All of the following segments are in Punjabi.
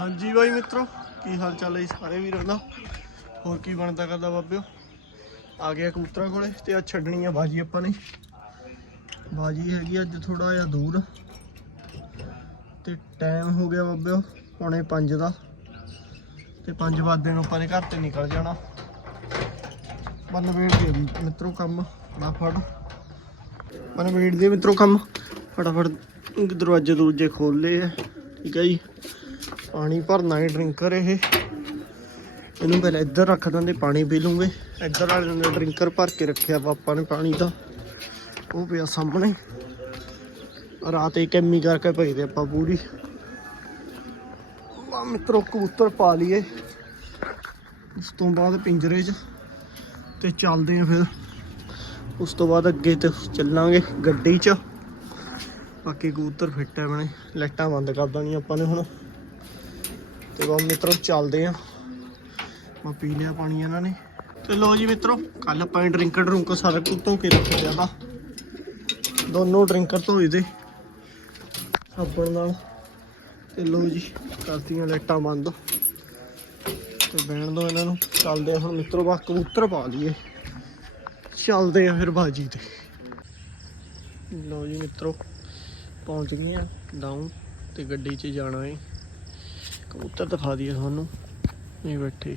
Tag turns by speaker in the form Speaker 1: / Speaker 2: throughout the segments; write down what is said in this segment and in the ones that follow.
Speaker 1: ਹਾਂਜੀ ਬਾਈ ਮਿੱਤਰੋ, ਕੀ ਹਾਲ ਚਾਲ ਹੈ ਜੀ ਸਾਰੇ ਵੀਰਾਂ ਦਾ? ਹੋਰ ਕੀ ਬਣਦਾ ਕਰਦਾ ਬਾਬਿਓ? ਆ ਗਿਆ ਕਬੂਤਰਾਂ ਕੋਲੇ ਤੇ ਆ ਛੱਡਣੀ ਆ ਬਾਜੀ ਆਪਾਂ ਨੇ। ਬਾਜੀ ਹੈਗੀ ਅੱਜ ਥੋੜਾ ਜਿਹਾ ਦੂਰ। ਤੇ ਟਾਈਮ ਹੋ ਗਿਆ ਬਾਬਿਓ ਪੌਣੇ 5 ਦਾ। ਤੇ 5 ਵਜੇ ਨੂੰ ਆਪਾਂ ਨੇ ਘਰ ਤੇ ਨਿਕਲ ਜਾਣਾ। ਬੰਨ ਵੇੜ ਕੇ ਮਿੱਤਰੋ ਕੰਮ ਫਟਾਫਟ ਬੰਨ ਵੇੜ ਦੇ ਮਿੱਤਰੋ ਕੰਮ। ਫਟਾਫਟ ਦਰਵਾਜ਼ੇ ਦੂਜੇ ਖੋਲ ਲਏ ਆ। ਠੀਕ ਹੈ ਜੀ। ਪਾਣੀ ਭਰਨਾ ਹੈ ਡਰਿੰਕਰ ਇਹ। ਇਹਨੂੰ ਪਹਿਲਾਂ ਇੱਧਰ ਰੱਖ ਦਿੰਦੇ, ਪਾਣੀ ਪੀ ਲੂੰਗੇ। ਇੱਧਰ ਵਾਲੇ ਨੇ ਡਰਿੰਕਰ ਭਰ ਕੇ ਰੱਖਿਆ ਪਾਪਾ ਨੇ ਪਾਣੀ ਦਾ। ਉਹ ਪਿਆ ਸਾਹਮਣੇ। ਰਾਤ ਹੀ ਕੈਮੀ ਕਰਕੇ ਭੇਜਦੇ ਆਪਾਂ ਪੂਰੀ। ਆ ਮਿੱਤਰੋ, ਕਬੂਤਰ ਪਾ ਲਈਏ। ਉਸ ਤੋਂ ਬਾਅਦ ਪਿੰਜਰੇ 'ਚ ਤੇ ਚੱਲਦੇ ਆ ਫਿਰ। ਉਸ ਤੋਂ ਬਾਅਦ ਅੱਗੇ ਤੇ ਚੱਲਾਂਗੇ ਗੱਡੀ 'ਚ। ਬਾਕੀ ਕਬੂਤਰ ਫਿੱਟ ਹੈ ਬਣੇ ਲਾਈਟਾਂ ਬੰਦ ਕਰ ਦੇਣੀਆਂ ਆਪਾਂ ਨੇ ਹੁਣ। ਤੇ ਬਾ ਮਿੱਤਰੋ ਚੱਲਦੇ ਆ। ਮੈਂ ਪੀ ਲਿਆ ਪਾਣੀ ਇਹਨਾਂ ਨੇ। ਤੇ ਲੋ ਜੀ ਮਿੱਤਰੋ ਕੱਲ ਆਪਾਂ ਡਰਿੰਕਰ ਡਰੂੰਕ ਸਾਰਾ ਕੁਝ ਧੋ ਕੇ ਰੱਖ ਲਿਆ ਤਾ ਦੋਨੋਂ ਡਰਿੰਕਰ ਧੋਏ ਦੇ। ਸਾਬਣ ਨਾਲ। ਤੇ ਲੋ ਜੀ, ਕਰਤੀਆਂ ਲਾਈਟਾਂ ਬੰਦ। ਤੇ ਬਹਿਣ ਦੋ ਇਹਨਾਂ ਨੂੰ। ਚੱਲਦੇ ਆ ਹੁਣ ਮਿੱਤਰੋ ਬਾ ਕਬੂਤਰ ਪਾ ਲਈਏ। ਚੱਲਦੇ ਆ ਫਿਰ ਬਾਜੀ ਤੇ। ਲੋ ਜੀ ਮਿੱਤਰੋ, ਪਹੁੰਚ ਗਏ ਆ ਡਾਊਨ ਤੇ ਗੱਡੀ 'ਚ ਜਾਣਾ ਹੈ ਕਬੂਤਰ ਦਿਖਾ ਦਈਏ ਤੁਹਾਨੂੰ। ਇਹ ਬੈਠੇ।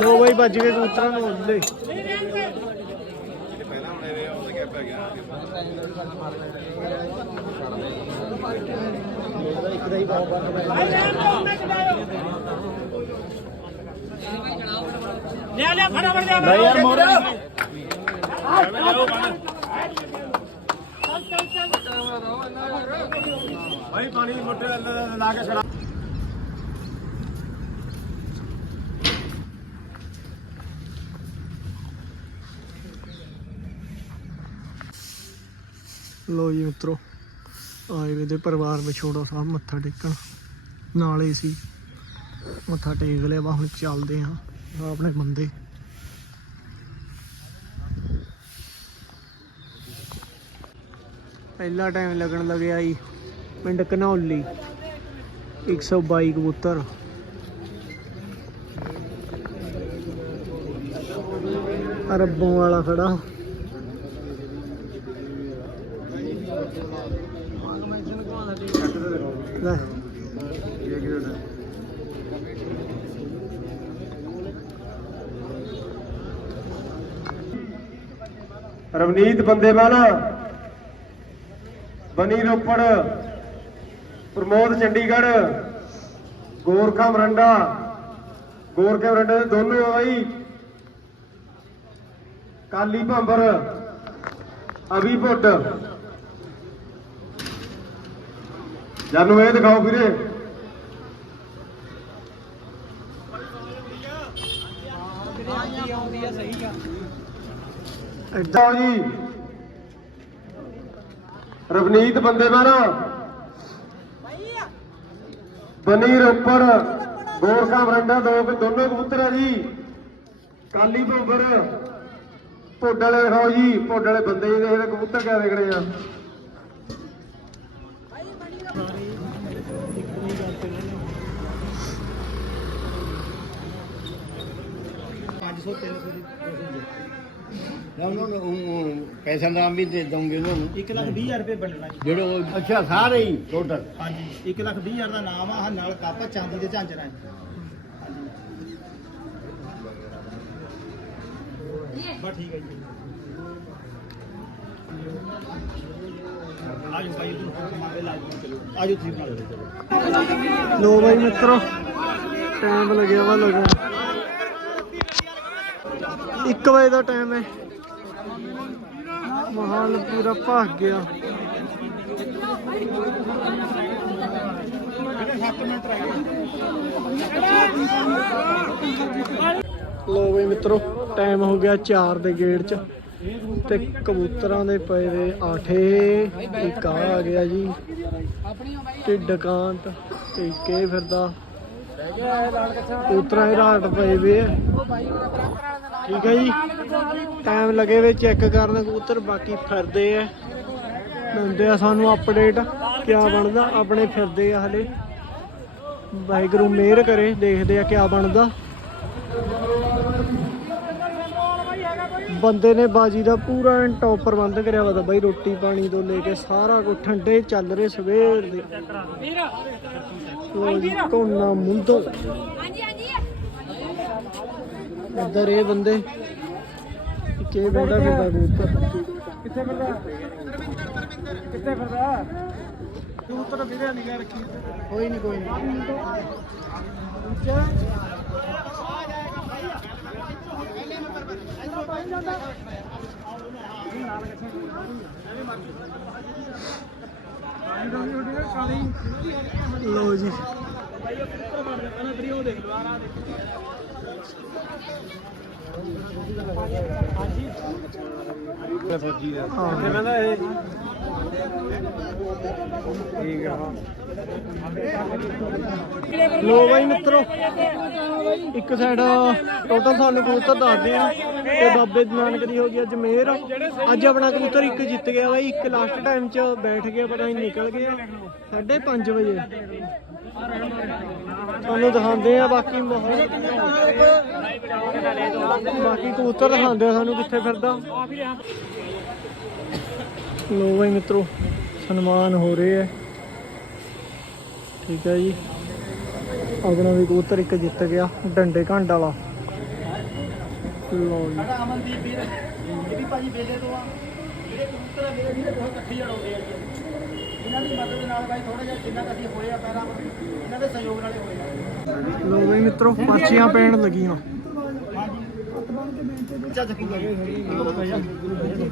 Speaker 1: ਲੋ ਬਾਈ ਭੱਜ ਗਏ ਕਬੂਤਰਾਂ ਨੂੰ ਉੱਲੇ
Speaker 2: ਲਿਆ ਲਿਆ ਫਟਾਫਟ ਜਾ
Speaker 1: ਨਹੀਂ ਯਾਰ ਮੋਰੇ
Speaker 2: ਭਾਈ ਪਾਣੀ ਮੋਟੇ ਲਾ ਕੇ ਛੜਾ
Speaker 1: ਲੋ ਜੀ ਮਿੱਤਰੋ ਆਏ ਵੇ ਦੇ ਪਰਿਵਾਰ ਵਿਛੋੜਾ ਸਾਹਿਬ ਮੱਥਾ ਟੇਕਣ। ਨਾਲੇ ਸੀ ਮੱਥਾ ਟੇਕ ਲਿਆ। ਵਾ ਹੁਣ ਚੱਲਦੇ ਹਾਂ। ਆਪਣੇ ਬੰਦੇ। ਪਹਿਲਾ ਟਾਈਮ ਲੱਗਣ ਲੱਗਿਆ ਜੀ ਪਿੰਡ ਕਨੌਲੀ 122 ਕਬੂਤਰ। ਰੱਬੋਂ ਵਾਲਾ ਖੜਾ। ਲੈ।
Speaker 2: ਰਵਨੀਤ ਬੰਦੇਵਾਲ। ਬਨੀ ਰੋਪੜ। ਪ੍ਰਮੋਦ ਚੰਡੀਗੜ੍ਹ। ਗੋਰਖਾ ਮਰੰਡਾ ਗੋਰਖਾ ਮਰੰਡਾ ਦੇ ਦੋਨੋਂ ਆ ਬਾਈ। ਕਾਲੀ ਭੰਬਰ। ਅਭੀ ਭੁੱਟ। ਜਾਨੂੰ ਇਹ ਦਿਖਾਓ ਵੀਰੇ।
Speaker 1: ਐਡਾ
Speaker 2: ਆਓ ਜੀ। ਰਵਨੀਤ ਬੰਦੇਵਾਲ ਬਨੀ ਰੋਪੜ ਗੋਰਖਾ ਮਰੰਡਾ ਦੋ ਦੋਨੋਂ ਕਬੂਤਰ ਆ ਜੀ। ਕਾਲੀ ਭੰਬਰ ਭੋਡ ਵਾਲੇ ਦਿਖਾਓ ਜੀ ਭੋਡ ਵਾਲੇ ਬੰਦੇ ਜੀ ਦੇਖਦੇ ਕਬੂਤਰ ਕਿਆ ਵਿਕੜੇ ਆ?
Speaker 3: ਪੈਸਿਆਂ ਦਾ ਵੀ ਦੇ ਦੋਗੇ ਉਹਨਾਂ ਨੂੰ।
Speaker 4: 1 ਲੱਖ 20 ਹਜ਼ਾਰ ਰੁਪਏ ਬਣਨਾ ਜੀ।
Speaker 3: ਜਿਹੜੇ ਉਹ ਅੱਛਾ ਸਾਰੇ ਹੀ ਟੋਟਲ
Speaker 4: ਹਾਂਜੀ 1 ਲੱਖ 20 ਹਜ਼ਾਰ ਦਾ ਨਾਮ ਆ ਨਾਲ ਕੱਪ ਚਾਂਦੀ ਦੇ ਝਾਂਜਰਾਂ ਜੀ। ਬਸ ਠੀਕ ਹੈ ਜੀ। ਆਜੋ ਭਾਈ ਤੁਹਾਨੂੰ ਮਾਰੇ ਲਾ ਚਲੋ। ਆਜੋ ਤੁਸੀਂ ਬਣਾ ਲਓ
Speaker 1: ਲੋ ਬਾਈ ਮਿੱਤਰੋ ਟਾਈਮ ਲੱਗਿਆ ਵਾ ਲਗਾ 1 ਵਜੇ ਦਾ ਟਾਈਮ ਹੈ। ਮਹਾਲ ਪੂਰਾ ਭੱਗ ਗਿਆ।
Speaker 4: ਜਿਹੜੇ 7
Speaker 1: ਲੋ ਬਈ ਮਿੱਤਰੋ ਟਾਈਮ ਹੋ ਗਿਆ 4 ਦੇ ਗੇਟ 'ਚ ਤੇ ਕਬੂਤਰਾਂ ਦੇ ਪਏ ਦੇ ਆਠੇ। ਇੱਕ ਆ ਗਿਆ ਜੀ। ਤੇ ਡਕਾਂਤ ਤੇ ਕੇ ਫਿਰਦਾ। ਕਬੂਤਰਾਂ ਦੇ ਰਾਟ ਪਏ ਵੇ ਠੀਕ ਹੈ ਜੀ। ਟਾਈਮ ਲੱਗੇ ਵੇ ਚੈੱਕ ਕਰਨ, ਕਬੂਤਰ ਬਾਕੀ ਫਿਰਦੇ ਆ। ਦਿੰਦੇ ਆ ਸਾਨੂੰ ਅਪਡੇਟ ਕਿਆ ਬਣਦਾ? ਆਪਣੇ ਫਿਰਦੇ ਆ ਹਲੇ। ਵਾਹਿਗੁਰੂ ਮਿਹਰ ਕਰੇ, ਦੇਖਦੇ ਆ ਕਿਆ ਬਣਦਾ। ਬੰਦੇ ਨੇ ਬਾਜੀ ਦਾ ਪੂਰਾ ਟੌਪ ਪ੍ਰਬੰਧ ਕਰਿਆ ਵਾ ਤਾਂ ਬਾਈ ਰੋਟੀ ਪਾਣੀ ਤੋਂ ਲੈ ਕੇ ਸਾਰਾ ਕੁਝ ਠੰਡੇ ਚੱਲ ਰਹੇ ਸਵੇਰ ਦੇ। ਲੋ ਜੀ ਕੋਨਾ ਮੁੰਦੋ
Speaker 5: ਹਾਂਜੀ
Speaker 1: ਇੱਧਰ ਇਹ ਬੰਦੇ ਕਿ ਬੰਦਾ ਫਿਰਦਾ ਕਬੂਤਰ ਕਿੱਥੇ ਫਿਰਦਾ? ਕਿੱਥੇ ਫਿਰਦਾ? ਕਬੂਤਰ ਵੀਰੇ ਨਿਗਾਹ ਰੱਖੀ ਕੋਈ ਨਹੀਂ ਕੋਈ ਨਹੀਂ ਲੋ ਜੀ। ਹਾਂ ਕਹਿੰਦਾ ਇਹ ਠੀਕ ਆ ਲੋ ਬਾਈ ਮਿੱਤਰੋ। ਇੱਕ ਸਾਈਡ ਟੋਟਲ ਸਾਨੂੰ ਕਬੂਤਰ ਦੱਸਦੇ ਆ ਤੇ ਬਾਬੇ ਨਾਨਕ ਦੀ ਹੋ ਗਈ ਅੱਜ ਅੱਜ ਆਪਣਾ ਕਬੂਤਰ ਇੱਕ ਜਿੱਤ ਗਿਆ ਬਾਈ ਇੱਕ ਲਾਸਟ ਟਾਈਮ ਚ ਬੈਠ ਗਿਆ, ਪਤਾ ਨਹੀਂ ਨਿਕਲ ਗਿਆ। 5:30 ਵਜੇ। ਤੁਹਾਨੂੰ ਦਿਖਾਉਂਦੇ ਆ ਬਾਕੀ ਮਾਹੌਲ। ਬਾਕੀ ਕਬੂਤਰ ਦਿਖਾਉਂਦੇ ਆ ਸਾਨੂੰ ਕਿੱਥੇ ਫਿਰਦਾ। ਲੋ ਬਾਈ ਮਿੱਤਰੋ, ਸਨਮਾਨ ਹੋ ਰਹੇ ਹੈ ਠੀਕ ਹੈ ਜੀ। ਆਪਣਾ ਵੀ ਕਬੂਤਰ ਇੱਕ ਜਿੱਤ ਗਿਆ ਡੰਡੇ ਘੰਟ ਵਾਲਾ। ਲੋ ਜੀ।
Speaker 4: ਅਮਨਦੀਪ ਵੀਰ ਇਹ ਵੀ ਭਾਜੀ ਬੇਲੇ ਤੋਂ ਆ। ਜਿਹੜੇ ਕਬੂਤਰ ਆ ਮੇਰੇ ਵੀਰੇ ਬਹੁਤ ਇਕੱਠੇ ਜੜਾਉਂਦੇ ਆ ਜੀ। ਇਹਨਾਂ ਦੀ ਮਦਦ ਨਾਲ ਬਾਈ ਥੋੜਾ ਜਿਹਾ ਜਿੰਨਾ ਕੁ ਅਸੀਂ ਹੋਏ ਆ ਪਹਿਲਾਂ ਇਹਨਾਂ ਦੇ ਸਹਿਯੋਗ ਨਾਲ
Speaker 1: ਲੋ ਮਿੱਤਰੋ ਪਾਚੀਆਂ ਪੈਣ ਲੱਗੀਆਂ।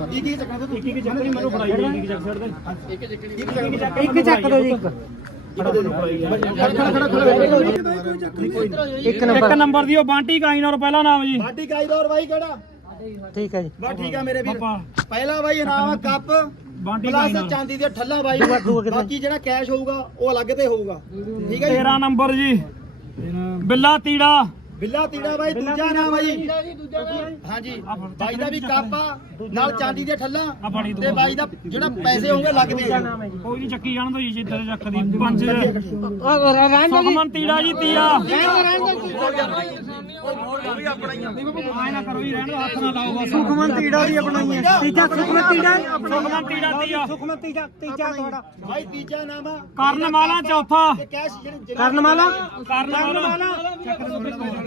Speaker 4: ਇੱਕ ਇੱਕ ਚੱਕਣਾ ਤੇ? ਇੱਕ ਇੱਕ ਚੱਕਣਾ ਮੈਨੂੰ ਫੜਾਈ ਇੱਕ ਇੱਕ ਚੱਕ ਛੱਡ ਦੇ ਇੱਕ ਇੱਕ
Speaker 1: ਇੱਕ ਚੱਕ ਦੋ ਜੀ। ਇੱਕ ਨੰਬਰ।
Speaker 6: ਦੀ ਉਹ ਬਾਂਟੀ ਕਾਈਨ ਔਰ ਪਹਿਲਾ ਨਾਮ ਜੀ।
Speaker 4: ਬਾਡੀ ਕਾਈਦੌਰ ਬਾਈ ਕਿਹੜਾ?
Speaker 1: ਠੀਕ ਹੈ ਜੀ।
Speaker 4: ਬਸ ਠੀਕ ਆ ਮੇਰੇ ਵੀਰ। ਪਹਿਲਾ ਬਾਈ ਇਨਾਮ ਆ ਕੱਪ
Speaker 6: ਬਾਂਟੀ
Speaker 4: ਪਲੱਸ ਚਾਂਦੀ ਦੀਆਂ ਠੱਲਾਂ ਬਾਈ। ਬਾਕੀ ਜਿਹੜਾ ਕੈਸ਼ ਹੋਊਗਾ ਉਹ ਅਲੱਗ ਤੇ ਹੋਊਗਾ। ਠੀਕ ਹੈ ਜੀ?
Speaker 6: 13 ਨੰਬਰ ਜੀ। ਬਿੱਲਾ ਤੀੜਾ।
Speaker 4: ਬਿੱਲਾ ਤੀੜਾ ਬਾਈ ਦੂਜਾ ਨਾਮ ਆ ਜੀ ਹਾਂਜੀ ਬਾਈ ਦਾ ਵੀ ਕੱਪ ਆ ਨਾਲ ਚਾਂਦੀ ਦੀਆਂ ਠੱਲਾਂ ਤੇ ਬਾਈ ਦਾ ਜਿਹੜਾ ਪੈਸੇ ਹੋਣਗੇ ਲੱਗਦੇ ਆ
Speaker 6: ਕੋਈ ਨਹੀਂ ਚੱਕੀ ਜਾਣ ਦੋ ਜੀ ਜਿੱਦਾਂ ਚੱਕਦੀ ਪੰਜ ਸੁਖਮਨ ਤੀੜਾ ਜੀ ਤੀਆ। ਆਏ ਨਾ ਕਰੋ ਜੀ ਰਹਿਣ ਦਿਓ, ਹੱਥ ਨਾ ਲਾਓ ਬਸ।
Speaker 1: ਸੁਖਮਨ ਤੀੜਾ ਦੀ ਹੈ ਤੀਜਾ ਸੁਖਮਨ ਤੀੜਾ।
Speaker 6: ਸੁਖਮਨ ਤੀੜਾ ਤੀਆ।
Speaker 1: ਸੁਖਮਨ ਤੀਜਾ ਤੀਜਾ ਤੁਹਾਡਾ।
Speaker 4: ਬਾਈ ਤੀਜਾ ਨਾਮ ਆ।
Speaker 6: ਕਰਨ ਮਾਲਾ ਚੌਥਾ।
Speaker 1: ਕਰਨਮਾਲਾ?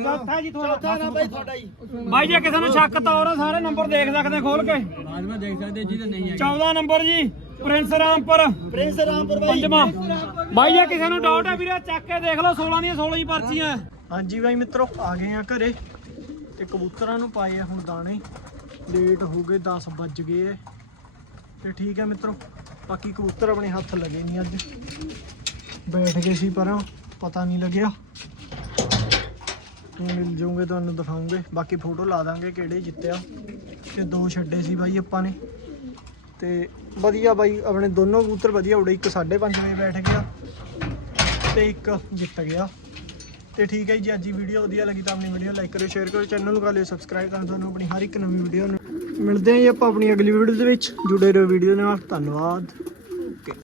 Speaker 1: ਚੌਥਾ ਜੀ ਤੁਹਾਡਾ
Speaker 4: ਚੌਥਾ ਨਾਮ ਬਾਈ ਤੁਹਾਡਾ ਜੀ।
Speaker 6: ਬਾਈ ਜੇ ਕਿਸੇ ਨੂੰ ਸ਼ੱਕ ਤਾਂ ਹੋਰ ਸਾਰੇ ਨੰਬਰ ਦੇਖ ਸਕਦੇ ਖੋਲ ਕੇ। ਬਾਅਦ ਦੇਖ ਸਕਦੇ ਜਿਹਦੇ ਨਹੀਂ 14 ਨੰਬਰ ਜੀ ਪ੍ਰਿੰਸ ਰਾਮਪੁਰ।
Speaker 4: ਪ੍ਰਿੰਸ ਰਾਮਪੁਰ ਬਾਈ।
Speaker 6: ਪੰਜਵਾਂ। ਬਾਈ ਜੇ ਕਿਸੇ ਨੂੰ ਡਾਊਟ ਹੈ ਵੀਰੇ ਚੱਕ ਕੇ ਦੇਖ ਲਓ 16 ਦੀਆਂ 16 ਹੀ ਪਰਚੀਆਂ।
Speaker 1: ਹਾਂਜੀ ਬਾਈ ਮਿੱਤਰੋ ਆ ਗਏ ਆ ਘਰੇ। ਤੇ ਕਬੂਤਰਾਂ ਨੂੰ ਪਾਏ ਆ ਹੁਣ ਦਾਣੇ। ਲੇਟ ਹੋ ਗਏ 10 ਵੱਜ ਗਏ ਐ ਤੇ ਠੀਕ ਹੈ ਮਿੱਤਰੋ ਬਾਕੀ ਕਬੂਤਰ ਆਪਣੇ ਹੱਥ ਲੱਗੇ ਨਹੀਂ ਅੱਜ। ਬੈਠ ਗਏ ਸੀ ਪਰ ਪਤਾ ਨਹੀਂ ਲੱਗਿਆ। ਮਿਲ ਜਾਓਗੇ ਤੁਹਾਨੂੰ ਦਿਖਾਉਂਗੇ। ਬਾਕੀ ਫੋਟੋ ਲਾ ਦਾਂਗੇ ਕਿਹੜੇ ਜਿੱਤਿਆ। ਤੇ ਦੋ ਛੱਡੇ ਸੀ ਬਾਈ ਆਪਾਂ ਨੇ। ਤੇ ਵਧੀਆ ਬਾਈ, ਆਪਣੇ ਦੋਨੋਂ ਕਬੂਤਰ ਵਧੀਆ ਉੜੇ, ਇੱਕ 5:30 ਵਜੇ ਬੈਠ ਗਿਆ ਤੇ ਇੱਕ ਜਿੱਤ ਗਿਆ। ਤੇ ਠੀਕ ਹੈ ਜੀ, ਅੱਜ ਦੀ ਵੀਡੀਓ ਵਧੀਆ ਲੱਗੀ ਤਾਂ ਆਪਣੀ ਵੀਡੀਓ ਲਾਈਕ ਕਰਿਓ ਸ਼ੇਅਰ ਕਰਿਓ ਚੈਨਲ ਨੂੰ ਕਰ ਲਿਓ ਸਬਸਕ੍ਰਾਈਬ ਤਾਂ ਤੁਹਾਨੂੰ ਆਪਣੀ ਹਰ ਇੱਕ ਨਵੀਂ ਵੀਡੀਓ ਮਿਲਦੇ ਹਾਂ ਜੀ ਆਪਾਂ ਆਪਣੀ ਅਗਲੀ ਵੀਡੀਓ ਦੇ ਵਿੱਚ। ਜੁੜੇ ਰਹੋ ਵੀਡੀਓ ਨਾਲ, ਧੰਨਵਾਦ।